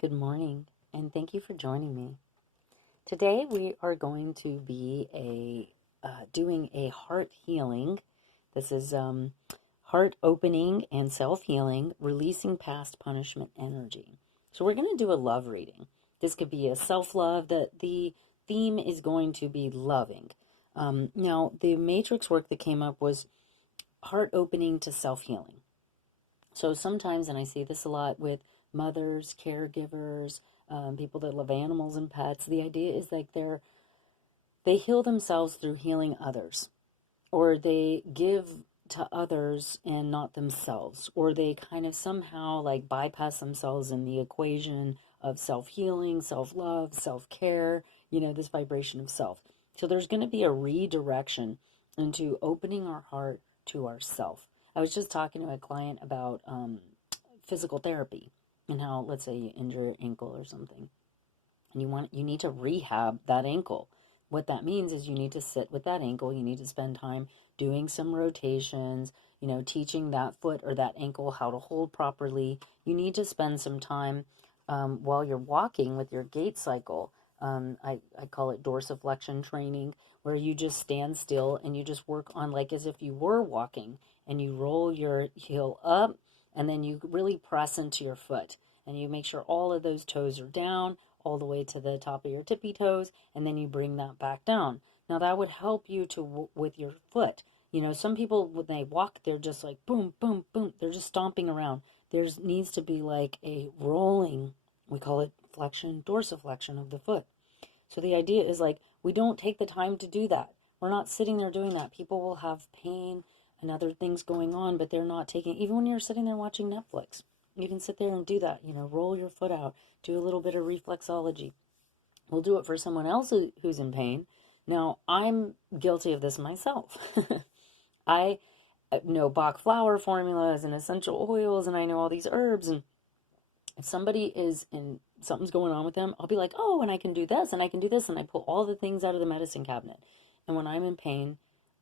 Good morning, and thank you for joining me. Today we are going to be doing a heart healing. This is heart opening and self healing, releasing past punishment energy. So we're going to do a love reading. This could be a self love. The theme is going to be loving. Now the matrix work that came up was heart opening to self healing. So sometimes, and I see this a lot with mothers, caregivers, people that love animals and pets, the idea is like they heal themselves through healing others, or they give to others and not themselves, or they kind of somehow like bypass themselves in the equation of self-healing, self-love, self-care, this vibration of self. So there's going to be a redirection into opening our heart to ourself. I was just talking to a client about physical therapy and how, let's say you injure your ankle or something, and you need to rehab that ankle. What that means is you need to sit with that ankle. You need to spend time doing some rotations, teaching that foot or that ankle how to hold properly. You need to spend some time while you're walking with your gait cycle. I call it dorsiflexion training, where you just stand still and you just work on like as if you were walking, and you roll your heel up and then you really press into your foot and you make sure all of those toes are down all the way to the top of your tippy toes, and then you bring that back down. Now that would help you to with your foot. Some people when they walk, they're just like boom, boom, boom. They're just stomping around. There needs to be like a rolling, we call it flexion, dorsiflexion of the foot. So the idea is like we don't take the time to do that. We're not sitting there doing that. People will have pain and other things going on, but they're not taking, even when you're sitting there watching Netflix, you can sit there and do that, roll your foot out, do a little bit of reflexology. We'll do it for someone else who's in pain. Now, I'm guilty of this myself. I know Bach flower formulas and essential oils, and I know all these herbs, and if somebody is in something's going on with them, I'll be like, oh, and I can do this, and I can do this, and I pull all the things out of the medicine cabinet. And when I'm in pain,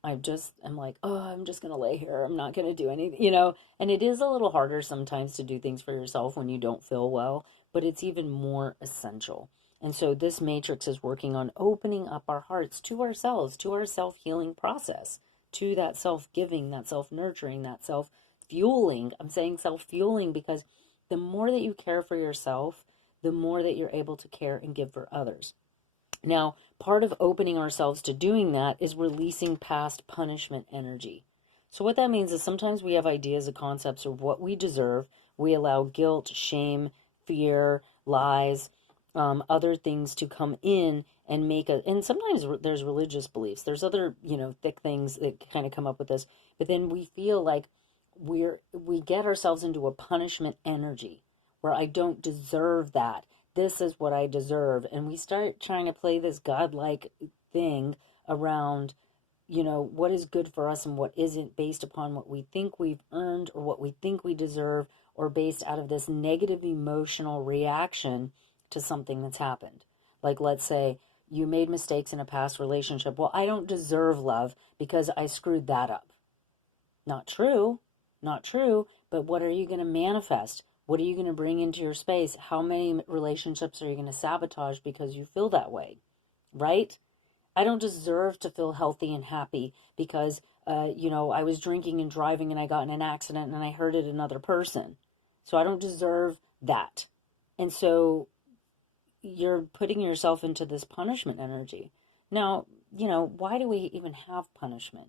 I'm like, oh, I'm just going to lay here. I'm not going to do anything, and it is a little harder sometimes to do things for yourself when you don't feel well, but it's even more essential. And so this matrix is working on opening up our hearts to ourselves, to our self-healing process, to that self-giving, that self-nurturing, that self-fueling. I'm saying self-fueling because the more that you care for yourself, the more that you're able to care and give for others. Now, part of opening ourselves to doing that is releasing past punishment energy. So what that means is sometimes we have ideas and concepts of what we deserve. We allow guilt, shame, fear, lies, other things to come in and and sometimes there's religious beliefs. There's other, thick things that kind of come up with this. But then we feel like we get ourselves into a punishment energy where I don't deserve that. This is what I deserve. And we start trying to play this godlike thing around, what is good for us and what isn't, based upon what we think we've earned or what we think we deserve, or based out of this negative emotional reaction to something that's happened. Like, let's say you made mistakes in a past relationship. Well, I don't deserve love because I screwed that up. Not true. Not true. But what are you going to manifest? What are you going to bring into your space? How many relationships are you going to sabotage because you feel that way, right? I don't deserve to feel healthy and happy because, I was drinking and driving and I got in an accident and I hurted another person. So I don't deserve that. And so you're putting yourself into this punishment energy. Now, why do we even have punishment?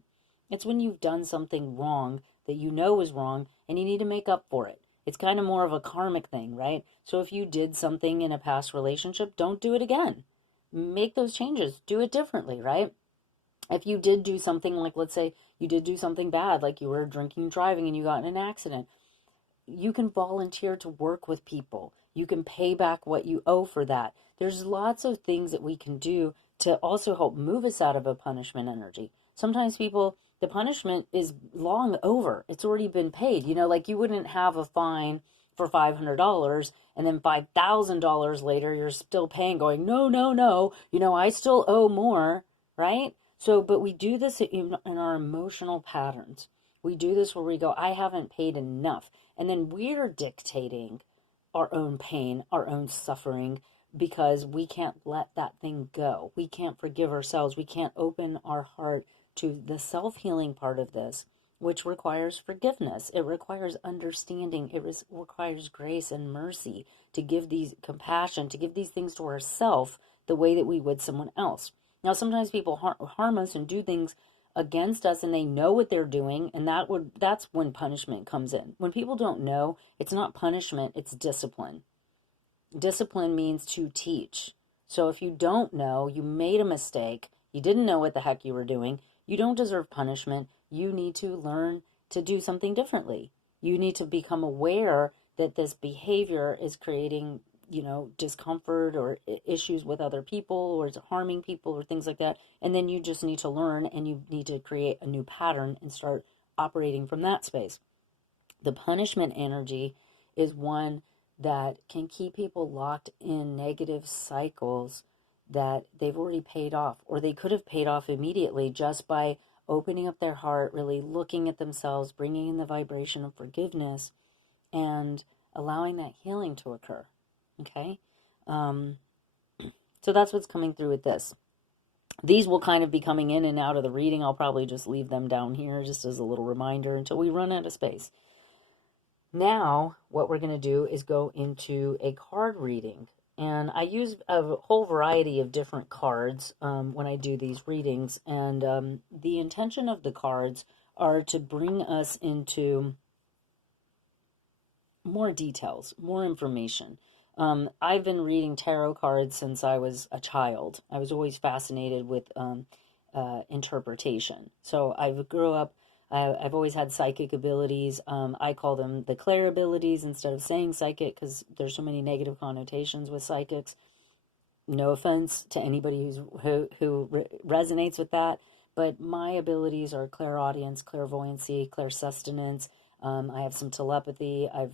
It's when you've done something wrong that you know is wrong and you need to make up for it. It's kind of more of a karmic thing, right? So if you did something in a past relationship, don't do it again. Make those changes. Do it differently, right? If you did do something like, let's say you did do something bad, like you were drinking, driving, and you got in an accident, you can volunteer to work with people. You can pay back what you owe for that. There's lots of things that we can do to also help move us out of a punishment energy. Sometimes the punishment is long over. It's already been paid. Like you wouldn't have a fine for $500 and then $5,000 later you're still paying, going, no, no, no, I still owe more, right? So, but we do this in our emotional patterns. We do this where we go, I haven't paid enough. And then we're dictating our own pain, our own suffering, because we can't let that thing go. We can't forgive ourselves. We can't open our heart to the self-healing part of this, which requires forgiveness. It requires understanding. It requires grace and mercy to give these compassion, to give these things to ourselves the way that we would someone else. Now, sometimes people harm us and do things against us, and they know what they're doing, and that's when punishment comes in. When people don't know, it's not punishment, it's discipline. Discipline means to teach. So if you don't know, you made a mistake, you didn't know what the heck you were doing, you don't deserve punishment. You need to learn to do something differently. You need to become aware that this behavior is creating, discomfort or issues with other people, or it's harming people or things like that. And then you just need to learn, and you need to create a new pattern and start operating from that space. The punishment energy is one that can keep people locked in negative cycles that they've already paid off, or they could have paid off immediately just by opening up their heart, really looking at themselves, bringing in the vibration of forgiveness, and allowing that healing to occur. Okay? So that's what's coming through with this. These will kind of be coming in and out of the reading. I'll probably just leave them down here just as a little reminder until we run out of space. Now, what we're going to do is go into a card reading. And I use a whole variety of different cards when I do these readings. And the intention of the cards are to bring us into more details, more information. I've been reading tarot cards since I was a child. I was always fascinated with interpretation. So I've always had psychic abilities. I call them the clair abilities instead of saying psychic, because there's so many negative connotations with psychics. No offense to anybody who resonates with that, but my abilities are clairaudience, clairvoyancy, clairsentience. I have some telepathy. I've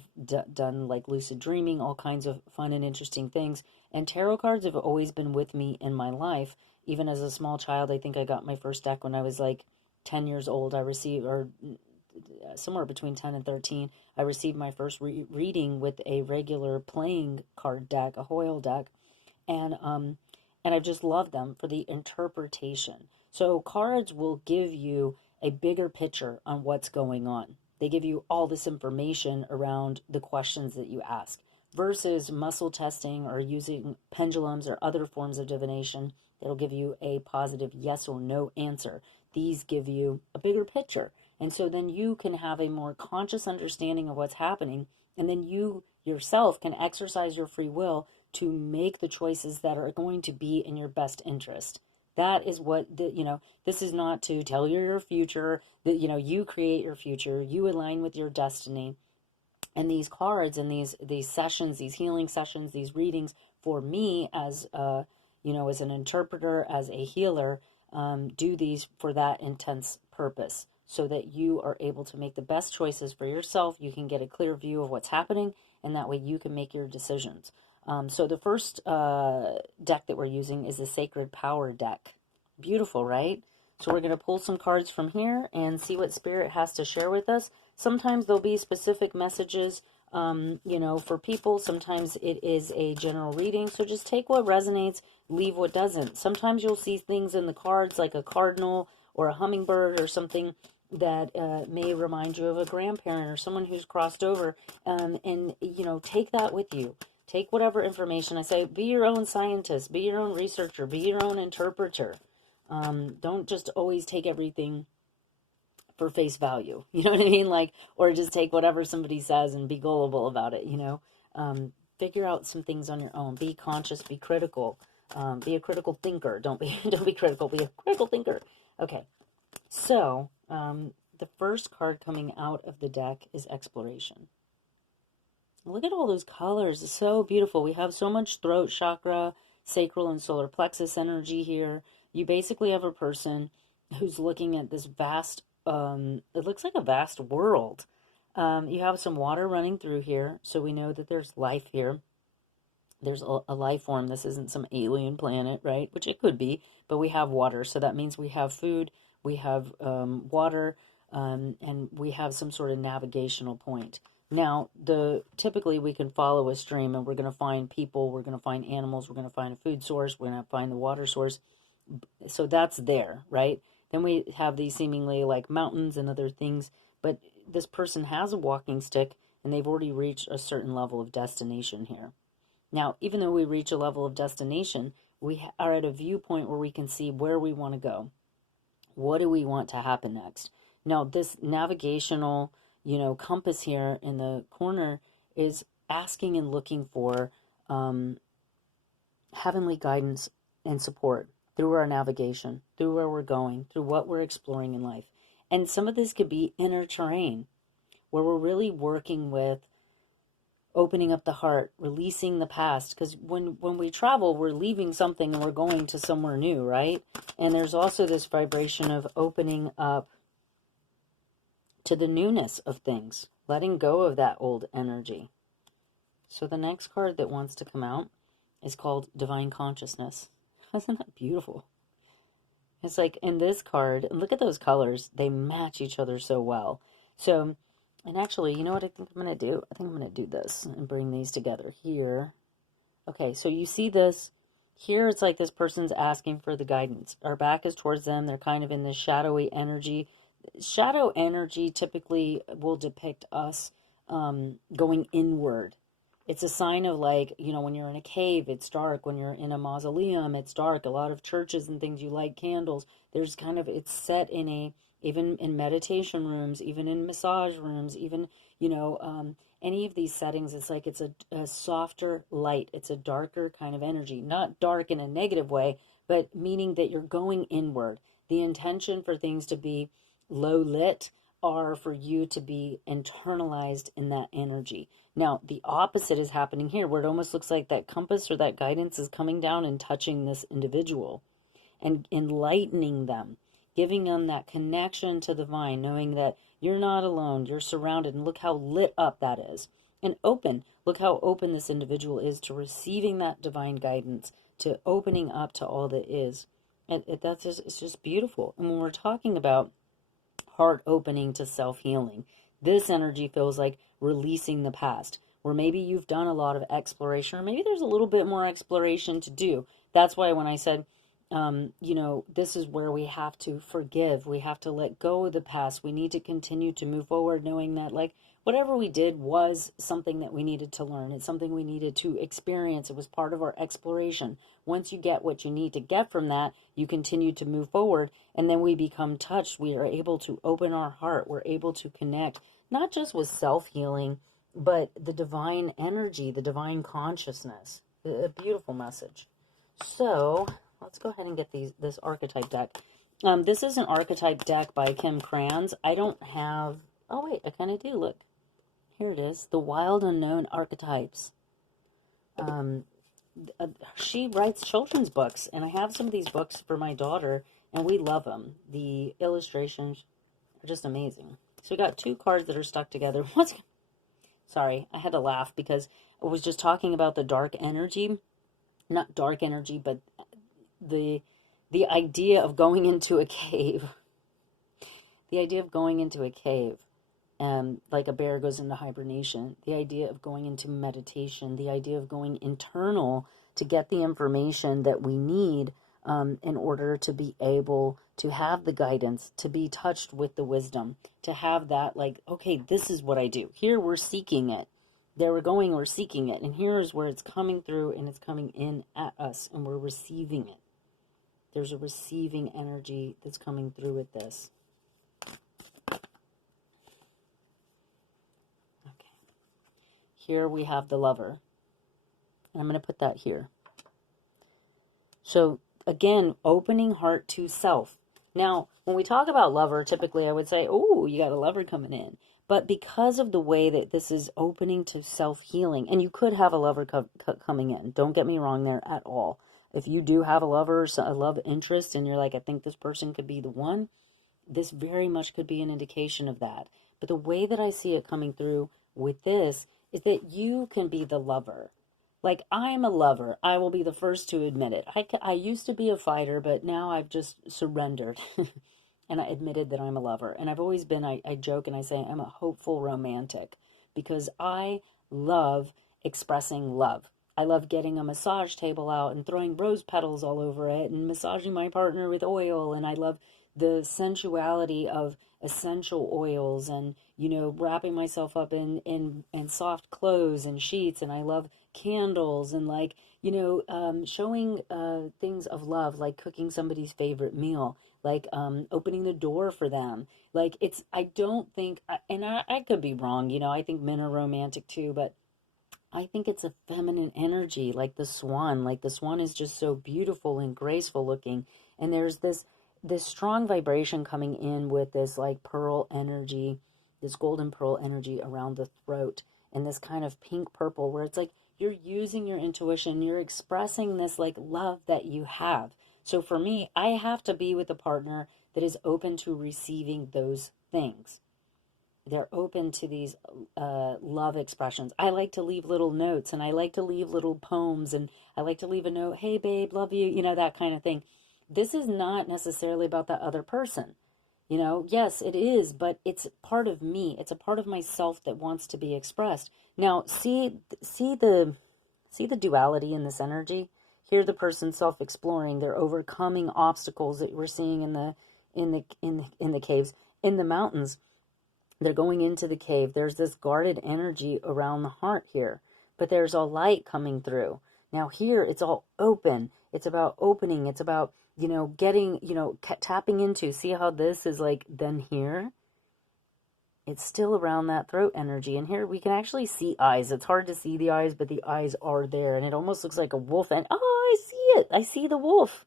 done like lucid dreaming, all kinds of fun and interesting things. And tarot cards have always been with me in my life. Even as a small child, I think I got my first deck when I was like 10 years old. I received, or somewhere between 10 and 13, I received my first reading with a regular playing card deck, a Hoyle deck. And I've just loved them for the interpretation. So cards will give you a bigger picture on what's going on. They give you all this information around the questions that you ask, versus muscle testing or using pendulums or other forms of divination that'll give you a positive yes or no answer. These give you a bigger picture. And so then you can have a more conscious understanding of what's happening. And then you yourself can exercise your free will to make the choices that are going to be in your best interest. That is what, this is not to tell you your future, that, you create your future, you align with your destiny. And these cards and these sessions, these healing sessions, these readings, for me as, as an interpreter, as a healer, do these for that intense purpose, so that you are able to make the best choices for yourself. You can get a clear view of what's happening, and that way you can make your decisions. So the first deck that we're using is the Sacred Power deck. Beautiful, right? So we're going to pull some cards from here and see what Spirit has to share with us. Sometimes there'll be specific messages, for people. Sometimes it is a general reading. So just take what resonates, leave what doesn't. Sometimes you'll see things in the cards like a cardinal or a hummingbird or something that may remind you of a grandparent or someone who's crossed over. And take that with you. Take whatever information. I say, be your own scientist, be your own researcher, be your own interpreter. Don't just always take everything for face value. You know what I mean? Or just take whatever somebody says and be gullible about it, Figure out some things on your own. Be conscious, be critical. Be a critical thinker. Don't be critical, be a critical thinker. Okay. So, the first card coming out of the deck is Exploration. Look at all those colors. It's so beautiful. We have so much throat chakra, sacral and solar plexus energy here. You basically have a person who's looking at this vast, it looks like a vast world. You have some water running through here, so we know that there's life here. There's a life form. This isn't some alien planet, right? Which it could be, but we have water, so that means we have food, we have water, and we have some sort of navigational point. Now, typically we can follow a stream and we're going to find people, we're going to find animals, we're going to find a food source, we're going to find the water source. So that's there, right? Then we have these seemingly like mountains and other things, but this person has a walking stick and they've already reached a certain level of destination here. Now, even though we reach a level of destination, we are at a viewpoint where we can see where we want to go. What do we want to happen next? Now, this navigational, compass here in the corner is asking and looking for heavenly guidance and support through our navigation, through where we're going, through what we're exploring in life. And some of this could be inner terrain, where we're really working with opening up the heart, releasing the past. Because when we travel, we're leaving something and we're going to somewhere new, right? And there's also this vibration of opening up to the newness of things, letting go of that old energy. So the next card that wants to come out is called Divine Consciousness. Isn't that beautiful? It's like in this card, and look at those colors, they match each other so well. So, and actually, you know what I think I'm going to do? I think I'm going to do this and bring these together here. Okay, so you see this. Here it's like this person's asking for the guidance. Our back is towards them. They're kind of in this shadowy energy. Shadow energy typically will depict us going inward. It's a sign of like, when you're in a cave, it's dark. When you're in a mausoleum, it's dark. A lot of churches and things, you light candles. There's kind of, it's set in even in meditation rooms, even in massage rooms, even, any of these settings, it's like it's a softer light. It's a darker kind of energy. Not dark in a negative way, but meaning that you're going inward. The intention for things to be low lit are for you to be internalized in that energy. Now, the opposite is happening here, where it almost looks like that compass or that guidance is coming down and touching this individual and enlightening them, giving them that connection to the divine, knowing that you're not alone, you're surrounded, and look how lit up that is. And open, look how open this individual is to receiving that divine guidance, to opening up to all that is. And it's just beautiful. And when we're talking about heart opening to self-healing, this energy feels like releasing the past, where maybe you've done a lot of exploration, or maybe there's a little bit more exploration to do. That's why when I said, this is where we have to forgive, we have to let go of the past, we need to continue to move forward, knowing that like whatever we did was something that we needed to learn. It's something we needed to experience. It was part of our exploration. Once you get what you need to get from that, you continue to move forward, and then we become touched. We are able to open our heart. We're able to connect, not just with self-healing, but the divine energy, the divine consciousness. A beautiful message. So let's go ahead and get this archetype deck. This is an archetype deck by Kim Krans. I don't have... Oh, wait, I kind of do. Look. Here it is. The Wild Unknown Archetypes. She writes children's books, and I have some of these books for my daughter, and we love them. The illustrations are just amazing. So we got two cards that are stuck together. Sorry, I had to laugh because I was just talking about the dark energy. Not dark energy, but the idea of going into a cave. The idea of going into a cave. Like a bear goes into hibernation, the idea of going into meditation, the idea of going internal to get the information that we need in order to be able to have the guidance, to be touched with the wisdom, to have that like, okay, this is what I do. Here we're seeking it. There we're going, we're seeking it. And here's where it's coming through and it's coming in at us and we're receiving it. There's a receiving energy that's coming through with this. Here we have the Lover. And I'm going to put that here. So again, opening heart to self. Now, when we talk about Lover, typically I would say, oh, you got a Lover coming in. But because of the way that this is opening to self-healing, and you could have a Lover coming in. Don't get me wrong there at all. If you do have a lover, a love interest, and you're like, I think this person could be the one, this very much could be an indication of that. But the way that I see it coming through with this is that you can be the lover. Like, I'm a lover. I will be the first to admit it. I used to be a fighter, but now I've just surrendered. And I admitted that I'm a lover. And I've always been, I joke and I say I'm a hopeful romantic. because I love expressing love. I love getting a massage table out and throwing rose petals all over it and massaging my partner with oil. And I love the sensuality of essential oils and, you know, wrapping myself up in soft clothes and sheets. And I love candles and, like, you know, showing things of love, like cooking somebody's favorite meal, like opening the door for them. Like, it's, I don't think, and I could be wrong, you know, I think men are romantic too, but I think it's a feminine energy, like the swan. Like the swan is just so beautiful and graceful looking. And there's this strong vibration coming in with this like pearl energy, this golden pearl energy around the throat, and this kind of pink purple where it's like you're using your intuition, you're expressing this like love that you have. So for me, I have to be with a partner that is open to receiving those things. They're open to these love expressions. I like to leave little notes, and I like to leave little poems, and I like to leave a note, hey babe, love you, you know, that kind of thing. This is not necessarily about that other person. You know, yes, it is, but it's part of me. It's a part of myself that wants to be expressed. Now, see the duality in this energy. Here, the person self-exploring. They're overcoming obstacles that we're seeing in the caves, in the mountains. They're going into the cave. There's this guarded energy around the heart here, but there's a light coming through. Now here, it's all open. It's about opening. It's about, you know, getting, you know, tapping into. See how this is like, then here, it's still around that throat energy. And here we can actually see eyes. It's hard to see the eyes, but the eyes are there. And it almost looks like a wolf. And, oh, I see it. I see the wolf.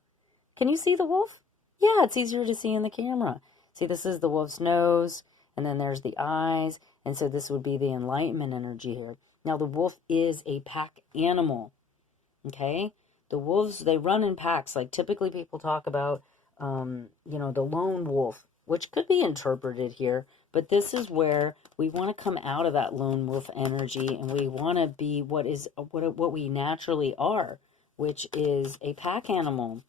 Can you see the wolf? Yeah, it's easier to see in the camera. See, this is the wolf's nose. And then there's the eyes. And so this would be the enlightenment energy here. Now, the wolf is a pack animal. Okay? The wolves, they run in packs. Like typically people talk about, you know, the lone wolf, which could be interpreted here. But this is where we want to come out of that lone wolf energy. And we want to be what we naturally are, which is a pack animal.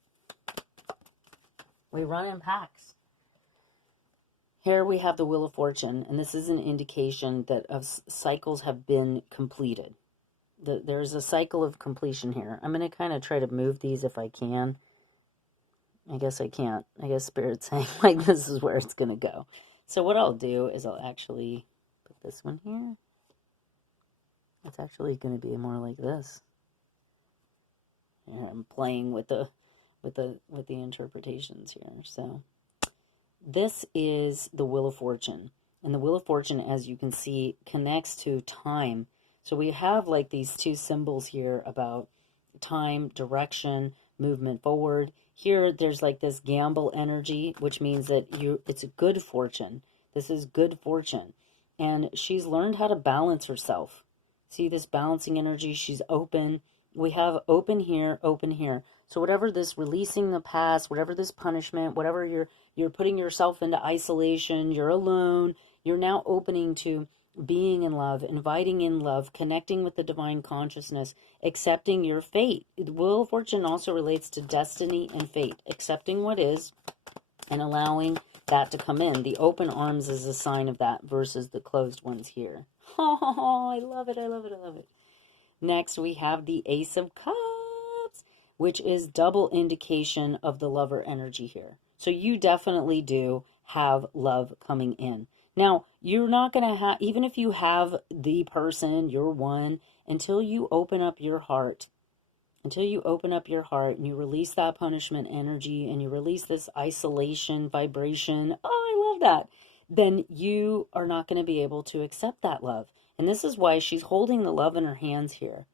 We run in packs. Here we have the Wheel of Fortune, and this is an indication that cycles have been completed. There's a cycle of completion here. I'm going to kind of try to move these if I can. I guess I can't. I guess Spirit's saying, like, this is where it's going to go. So what I'll do is I'll actually put this one here. It's actually going to be more like this. Here, I'm playing with the interpretations here. So this is the Wheel of Fortune. And the Wheel of Fortune, as you can see, connects to time. So we have like these two symbols here about time, direction, movement forward. Here, there's like this gamble energy, which means that it's a good fortune. This is good fortune. And she's learned how to balance herself. See this balancing energy? She's open. We have open here, open here. So whatever this releasing the past, whatever this punishment, whatever you're putting yourself into isolation, you're alone, you're now opening to being in love, inviting in love, connecting with the divine consciousness, accepting your fate. The Wheel of Fortune also relates to destiny and fate, accepting what is and allowing that to come in. The open arms is a sign of that versus the closed ones here. Oh, I love it, I love it, I love it. Next, we have the Ace of Cups, which is double indication of the lover energy here. So you definitely do have love coming in. Now, you're not going to have, even if you have the person, you're one, until you open up your heart, and you release that punishment energy and you release this isolation vibration, oh, I love that, then you are not going to be able to accept that love. And this is why she's holding the love in her hands here.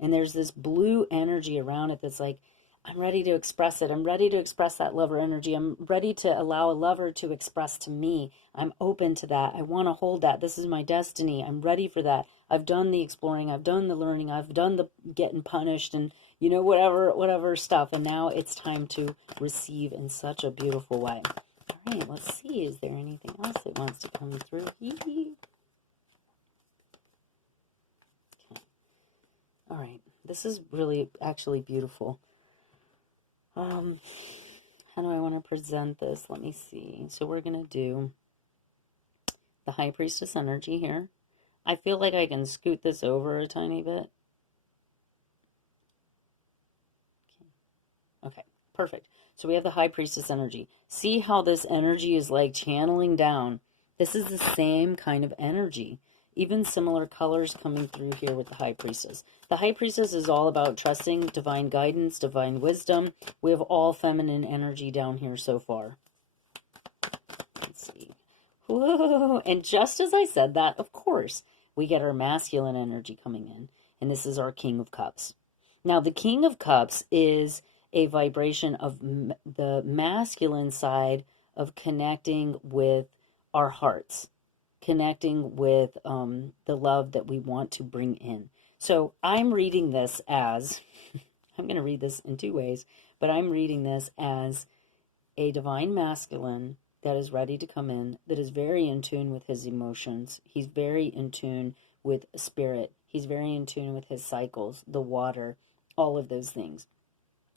And there's this blue energy around it that's like, I'm ready to express it. I'm ready to express that lover energy. I'm ready to allow a lover to express to me. I'm open to that. I want to hold that. This is my destiny. I'm ready for that. I've done the exploring. I've done the learning. I've done the getting punished and, you know, whatever stuff. And now it's time to receive in such a beautiful way. All right, let's see. Is there anything else that wants to come through here? Okay. All right. This is really actually beautiful. How do I want to present this? Let me see. So we're going to do the High Priestess energy here. I feel like I can scoot this over a tiny bit. Okay, perfect. So we have the High Priestess energy. See how this energy is like channeling down. This is the same kind of energy. Even similar colors coming through here with the High Priestess. The High Priestess is all about trusting divine guidance, divine wisdom. We have all feminine energy down here so far. Let's see. Whoa. And just as I said that, of course, we get our masculine energy coming in. And this is our King of Cups. Now, the King of Cups is a vibration of the masculine side of connecting with our hearts, connecting with the love that we want to bring in. So I'm reading this as, I'm going to read this in two ways, but I'm reading this as a divine masculine that is ready to come in, that is very in tune with his emotions. He's very in tune with spirit. He's very in tune with his cycles, the water, all of those things.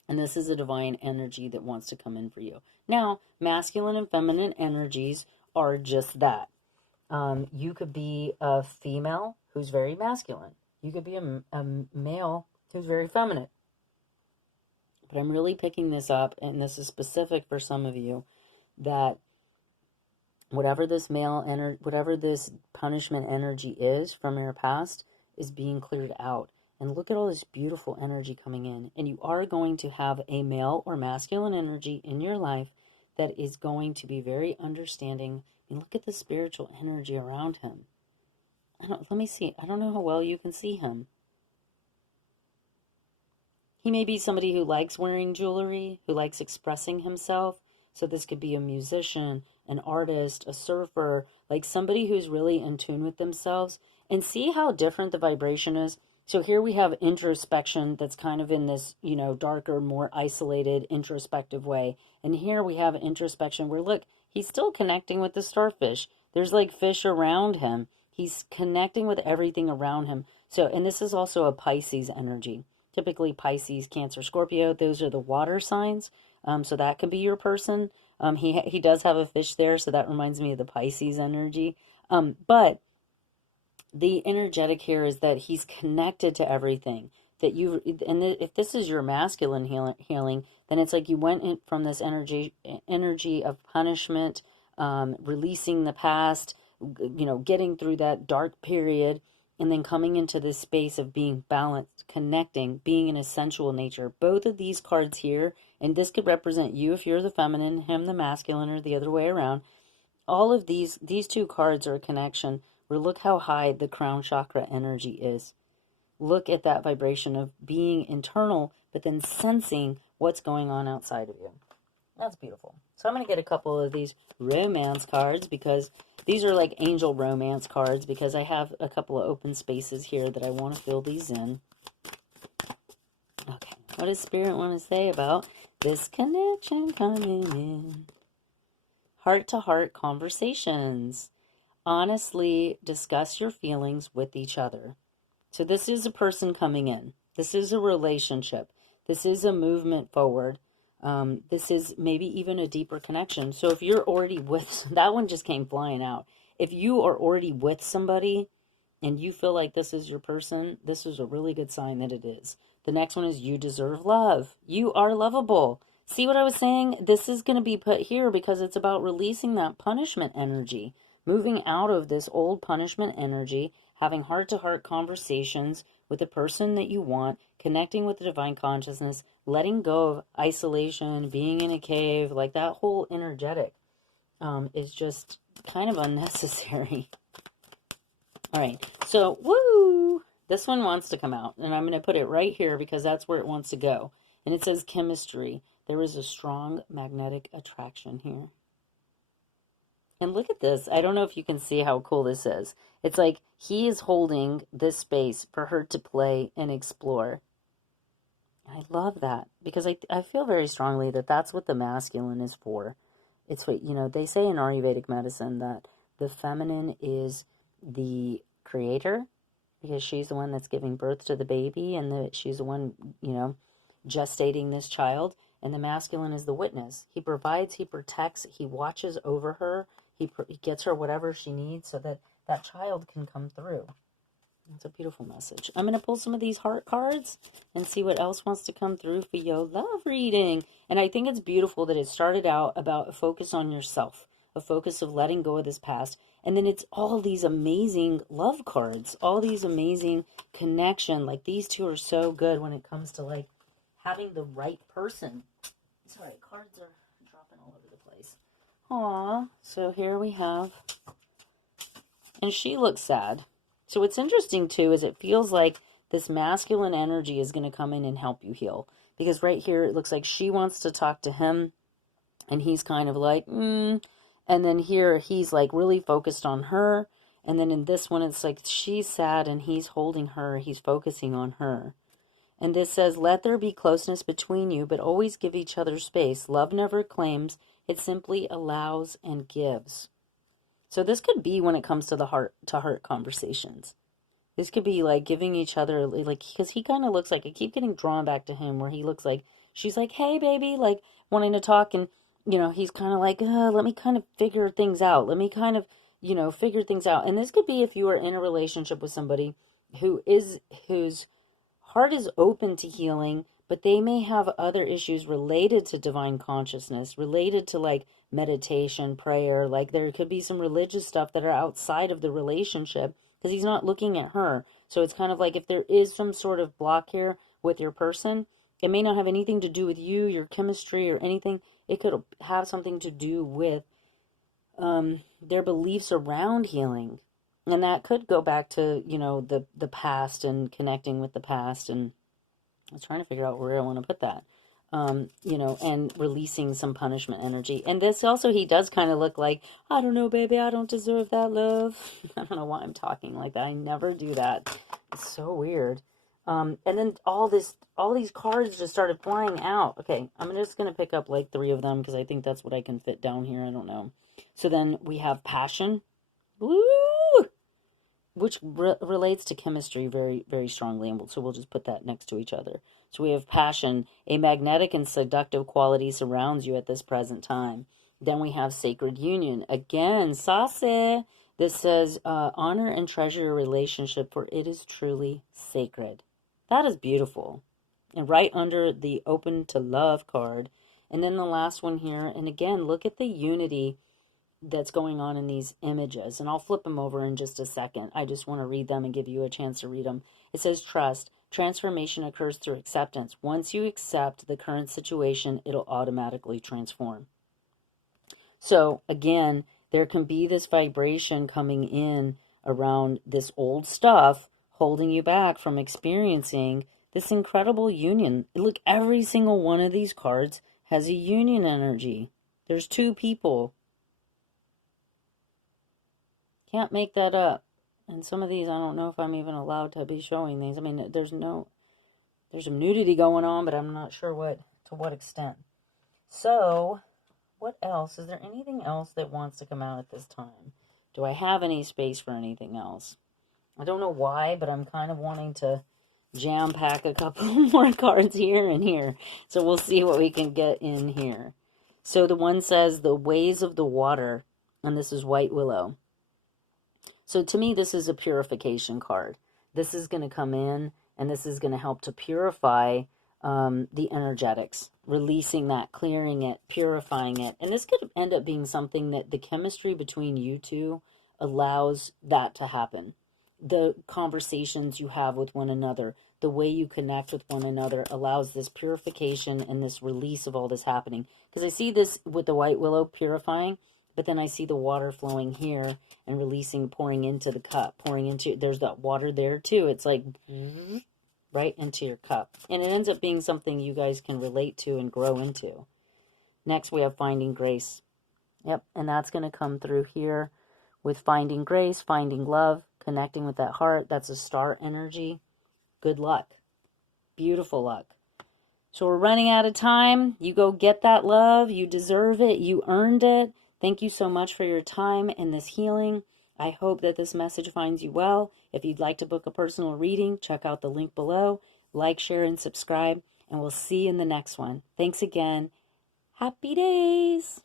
And this is a divine energy that wants to come in for you. Now, masculine and feminine energies are just that. You could be a female who's very masculine. You could be a male who's very feminine. But I'm really picking this up, and this is specific for some of you, that whatever this whatever this punishment energy is from your past is being cleared out. And look at all this beautiful energy coming in. And you are going to have a male or masculine energy in your life that is going to be very understanding. And look at the spiritual energy around him. Let me see. I don't know how well you can see him. He may be somebody who likes wearing jewelry, who likes expressing himself. So this could be a musician, an artist, a surfer, like somebody who's really in tune with themselves. And see how different the vibration is. So here we have introspection that's kind of in this, darker, more isolated, introspective way. And here we have introspection where, look, he's still connecting with the starfish. There's like fish around him. He's connecting with everything around him. So, and this is also a Pisces energy. Typically Pisces, Cancer, Scorpio, those are the water signs. So that could be your person. He does have a fish there, so that reminds me of the Pisces energy. But the energetic here is that he's connected to everything that if this is your masculine healing, then it's like you went in from this energy of punishment, releasing the past, getting through that dark period, and then coming into this space of being balanced, connecting, being an essential nature. Both of these cards here, and this could represent you if you're the feminine, him the masculine, or the other way around. All of these two cards are a connection where look how high the crown chakra energy is. Look at that vibration of being internal, but then sensing what's going on outside of you. That's beautiful. So I'm going to get a couple of these romance cards because these are like angel romance cards because I have a couple of open spaces here that I want to fill these in. Okay, what does Spirit want to say about this connection coming in? Heart-to-heart conversations. Honestly discuss your feelings with each other. So this is a person coming in. This is a relationship. This is a movement forward. This is maybe even a deeper connection. So if you're already with, that one just came flying out. If you are already with somebody and you feel like this is your person, this is a really good sign that it is. The next one is you deserve love. You are lovable. See what I was saying? This is going to be put here because it's about releasing that punishment energy, moving out of this old punishment energy, having heart-to-heart conversations with the person that you want, connecting with the divine consciousness, letting go of isolation, being in a cave, like that whole energetic is just kind of unnecessary. All right, so woo! This one wants to come out, and I'm going to put it right here because that's where it wants to go. And it says chemistry. There is a strong magnetic attraction here. And look at this. I don't know if you can see how cool this is. It's like he is holding this space for her to play and explore. I love that because I feel very strongly that that's what the masculine is for. It's what, they say in Ayurvedic medicine that the feminine is the creator because she's the one that's giving birth to the baby and she's the one, gestating this child. And the masculine is the witness. He provides, he protects, he watches over her. He gets her whatever she needs so that that child can come through. It's a beautiful message. I'm going to pull some of these heart cards and see what else wants to come through for your love reading. And I think it's beautiful that it started out about a focus on yourself, a focus of letting go of this past. And then it's all these amazing love cards, all these amazing connection. Like these two are so good when it comes to like having the right person. Sorry, cards are dropping all over the place. Aw, so here we have, and she looks sad. So what's interesting too is it feels like this masculine energy is going to come in and help you heal. Because right here it looks like she wants to talk to him and he's kind of like, And then here he's like really focused on her. And then in this one it's like she's sad and he's holding her. He's focusing on her. And this says, let there be closeness between you, but always give each other space. Love never claims. It simply allows and gives. So this could be when it comes to the heart-to-heart conversations. This could be like giving each other, like, because he kind of looks like, I keep getting drawn back to him where he looks like, she's like, hey, baby, like wanting to talk. And, he's kind of like, let me kind of figure things out. Let me kind of, figure things out. And this could be if you are in a relationship with somebody whose heart is open to healing, but they may have other issues related to divine consciousness, related to like meditation, prayer. Like there could be some religious stuff that are outside of the relationship because he's not looking at her. So it's kind of like if there is some sort of block here with your person, it may not have anything to do with you, your chemistry or anything. It could have something to do with their beliefs around healing. And that could go back to, the past and connecting with the past. And I was trying to figure out where I want to put that, and releasing some punishment energy. And this also, he does kind of look like, I don't know, baby, I don't deserve that love. I don't know why I'm talking like that. I never do that. It's so weird. And then all these cards just started flying out. Okay, I'm just going to pick up like 3 of them because I think that's what I can fit down here. I don't know. So then we have passion. Woo! Which relates to chemistry very, very strongly. And so we'll just put that next to each other. So we have passion. A magnetic and seductive quality surrounds you at this present time. Then we have sacred union. Again, sase. This says, honor and treasure your relationship, for it is truly sacred. That is beautiful. And right under the open to love card. And then the last one here. And again, look at the unity that's going on in these images, and I'll flip them over in just a second. I just want to read them and give you a chance to read them. It says, trust. Transformation occurs through acceptance. Once you accept the current situation, it'll automatically transform. So again, there can be this vibration coming in around this old stuff, holding you back from experiencing this incredible union. Look, every single one of these cards has a union energy. There's 2 people. Can't make that up. And some of these, I don't know if I'm even allowed to be showing these. I mean, there's some nudity going on, but I'm not sure to what extent. So, what else? Is there anything else that wants to come out at this time? Do I have any space for anything else? I don't know why, but I'm kind of wanting to jam pack a couple more cards here and here. So we'll see what we can get in here. So the one says, the ways of the water, and this is white willow. So to me, this is a purification card. This is going to come in, and this is going to help to purify the energetics, releasing that, clearing it, purifying it. And this could end up being something that the chemistry between you two allows that to happen. The conversations you have with one another, the way you connect with one another allows this purification and this release of all this happening. Because I see this with the white willow purifying, but then I see the water flowing here and releasing, pouring into the cup, there's that water there too. It's like right into your cup. And it ends up being something you guys can relate to and grow into. Next, we have finding grace. Yep, and that's going to come through here with finding grace, finding love, connecting with that heart. That's a star energy. Good luck. Beautiful luck. So we're running out of time. You go get that love. You deserve it. You earned it. Thank you so much for your time in this healing. I hope that this message finds you well. If you'd like to book a personal reading, check out the link below. Like, share, and subscribe. And we'll see you in the next one. Thanks again. Happy days.